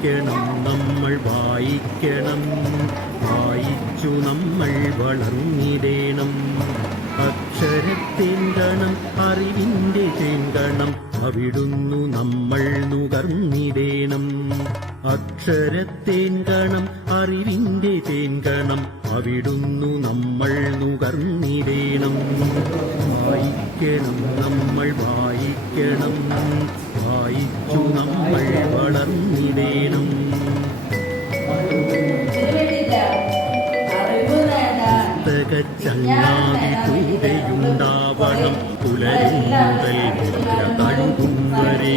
വായിക്കണം നമ്മൾ വായിക്കണം. വായിച്ചു നമ്മൾ വളർന്നിടേണം. അക്ഷരത്തേങ്കണം അറിവിന്റെ തേങ്കണം അവിടുന്നു നമ്മൾ നുകർന്നിടേണം. അക്ഷരത്തേങ്കണം അറിവിന്റെ തേങ്കണം അവിടുന്നു നമ്മൾ നുകർന്നിടേണം. വായിക്കണം നമ്മൾ വായിക്കണം. കൂടെയുണ്ടാവണം പുലരും മുതൽ തഴുകും വരെ.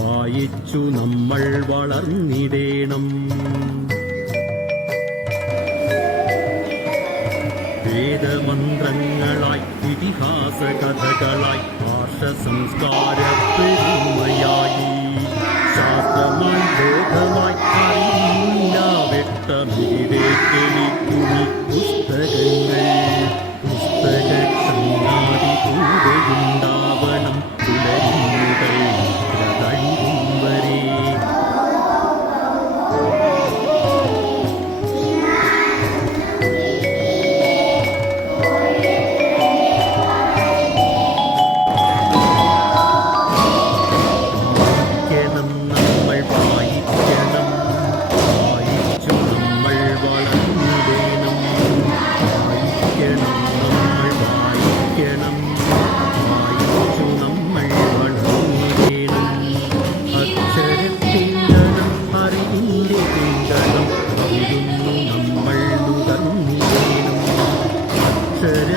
വായിച്ചു നമ്മൾ വളർന്നിടേണം വേദമന്ത്രങ്ങളായി ഇതിഹാസ കഥകളായി ഭാഷ സംസ്കാര പെരുമയായി ശാസ്ത്രമായി ബോധമായി അറിയില്ല വ്യക്തമിതേ പുസ്തകങ്ങൾ.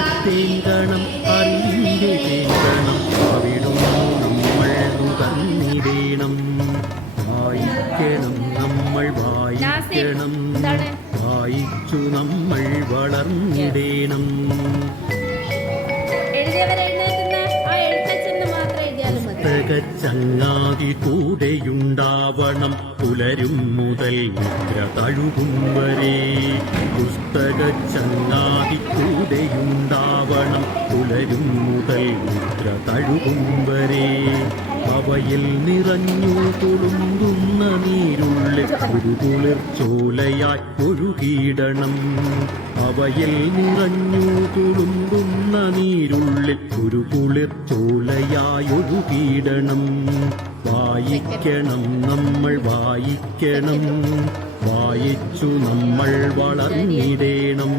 അക്ഷരത്തേങ്കണം അറിവിന്റെ തേങ്കണം അവിടുന്നു നമ്മൾ വേണം വായിക്കണം നമ്മൾ വായിക്കണം? വായിച്ചു നമ്മൾ വളർന്നിടേണം. ചങ്ങാതി കൂടെയുണ്ടാവണം പുലരും മുതൽ മുദ്ര തഴുകും വരെ. പുസ്തക ചങ്ങാതി കൂടെയുണ്ടാവണം പുലരും മുതൽ മുദ്ര തഴുകും വരെ. അവയിൽ നിറഞ്ഞു തുളുമ്പുന്ന നീരുള്ളിൽ ഒരു കുളിർച്ചോലയായി ഒഴുകിയിടണം അവയിൽ നിറഞ്ഞു തുളുമ്പുന്ന നീരുള്ളിൽ ഒരു കുളിർച്ചോലയായി ഒഴുകിയിടണം വായിക്കണം നമ്മൾ വായിക്കണം. വായിച്ചു നമ്മൾ വളർന്നിടേണം.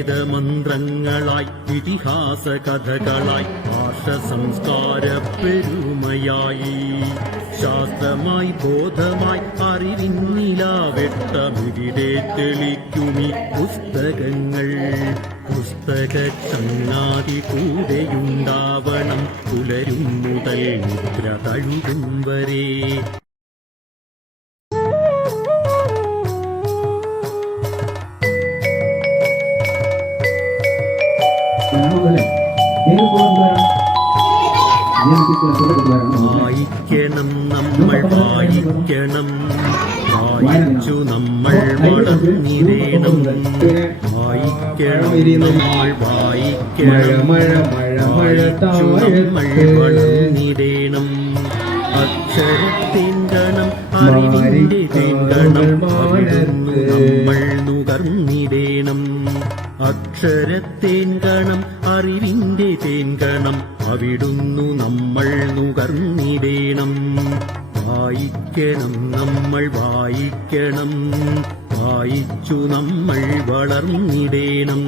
വേദമന്ത്രങ്ങളായി ഇതിഹാസ കഥകളായി ഭാഷ സംസ്കാര പെരുമയായി ശാസ്ത്രമായി ബോധമായി അറിവിന്നിലാവെട്ടമിരിടെ തെളിക്കുമി പുസ്തകങ്ങൾ. പുസ്തക ചങ്ങാതി കൂടെയുണ്ടാവണം പുലരും മുതൽ നിദ്ര തഴുകും വരെ. വായിക്കണം നമ്മൾ വായിക്കണം. വായിച്ചു നമ്മൾ വളർന്നിടേണം വായിക്കണം നമ്മൾ വായിക്കണം. വായിച്ചു നമ്മൾ അക്ഷരത്തിങ്കണം അറിവിന്റെ തിങ്കണം നമ്മൾ നുകർന്നിടേണം. അക്ഷരത്തേൻകണം അറിവിന്റെ തേൻകണം അവിടുന്നു നമ്മൾ നുകർന്നിടേണം വായിക്കണം നമ്മൾ വായിക്കണം. വായിച്ചു നമ്മൾ വളർന്നിടേണം